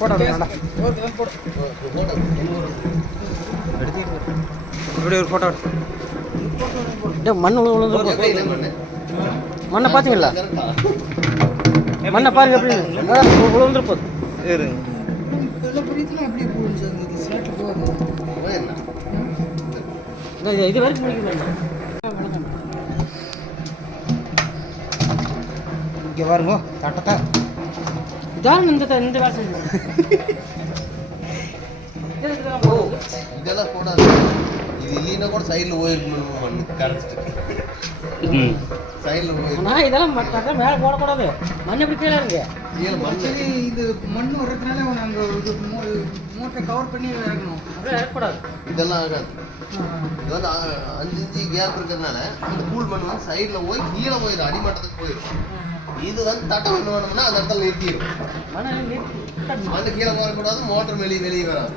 Photo மண் மண்ணை பார்த்தீங்களா? மண்ணை பாருங்க எப்படி விழுந்துரு போகுது. இது வரைக்கும் முடிக்க இங்கே பாருங்க தட்டத்தை இதான் இந்த வேலை செஞ்சு இதெல்லாம் போடாது. இது இல்லைன்னா கூட சைடில் போயிருக்கணும். மண்ணு கரைச்சிட்டு சைடில் போயிருக்கணும். இதெல்லாம் மேலே போடக்கூடாது. மண் எப்படி கீழே இருக்கு. இது மண் வர்றதுனால நாங்கள் இது மோட்டரை கவர் பண்ணி இறக்கணும். அப்படியே இறக்கக்கூடாது. இதெல்லாம் ஆகாது. இது வந்து 5 இன்ச்சு கேப் இருக்கிறதுனால அந்த கூழ் மண் வந்து சைடில் போய் கீழே போயிடும். அடிமட்டத்துக்கு போயிடும். இது வந்து தட்டை ஒன்று வேணும்னா அந்த இடத்துல நிறுத்திடும். மண்ணு கீழே போகக்கூடாது. மோட்டர் வெளியே வராது.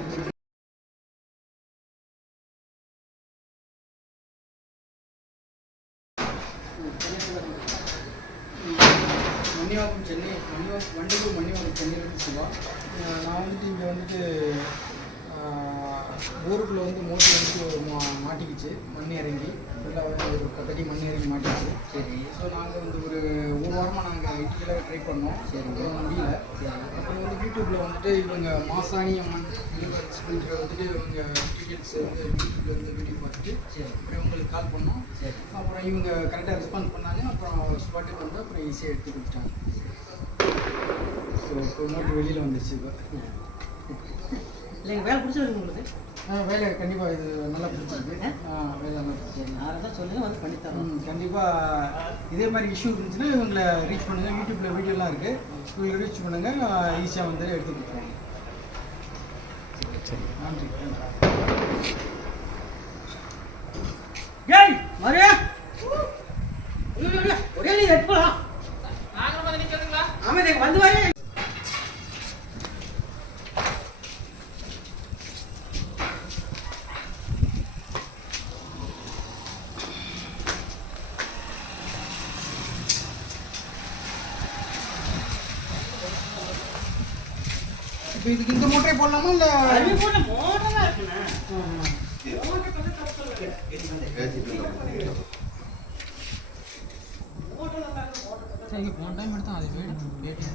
மணிவாக்கம் சென்னை வண்டியூர் மணிவாக்கம் சென்னையிலேருந்து சிவா. நான் வந்துட்டு இங்கே வந்துட்டு ஊருக்குள்ளே வந்து மோட்டர் வந்துட்டு மாட்டிக்கிச்சு. மண் இறங்கி ஃபுல்லாக வந்து ஒரு 10 அடி மண் இறங்கி மாட்டிக்கிச்சு. சரி. ஸோ நாங்கள் வந்து ஒரு வாரமாக நாங்கள் வீட்டில் ட்ரை பண்ணோம். சரி. முடியல. அப்புறம் வந்து யூடியூப்பில் வந்துட்டு இவங்க மாசாணி அம்மன் யூனிவர்சிட்டின்ற வந்துட்டு இவங்க டீட்டெயில்ஸ் வந்து யூடியூப்பில் வந்து வீடியோ பார்த்துட்டு சரி அப்புறம் உங்களுக்கு கால் பண்ணோம். சரி. அப்புறம் இவங்க கரெக்டாக ரெஸ்பான்ஸ் பண்ணாங்க. அப்புறம் ஸ்பாட்டுக்கு வந்து அப்புறம் ஈஸியாக எடுத்து கொடுத்துட்டாங்க. ஸோ இப்போ மோட்டர் வெளியில் வந்துடுச்சு. இப்போ இல்லைங்க வேலை பிடிச்சிருக்கு உங்களுக்கு? வேலை கண்டிப்பாக இது நல்லா பிடிச்சிருக்கு. வேலை நல்லா பிடிச்சிருக்கு. நான் தான் சொல்லுங்கள் வந்து பண்ணித்தரோம். கண்டிப்பாக இதே மாதிரி இஷ்யூ இருந்துச்சுன்னா இவங்களை ரீச் பண்ணுங்கள். யூடியூப்பில் வீடியோலாம் இருக்குது. இவங்களை ரீச் பண்ணுங்கள். ஈஸியாக வந்து எடுத்து கொடுத்துருவாங்க. சரி நன்றி. ஏய் மரியா ஒரே நீ எடுப்பலாம். நாங்களும் வந்து நிற்கிறீங்களா? ஆமாம் வந்து வாங்க. இப்போ இதுக்கு இந்த மோட்டரே போடலாமா இல்லை மோட்டராக இருக்குண்ணா? போன டைம் எடுத்தா அது வேட்டு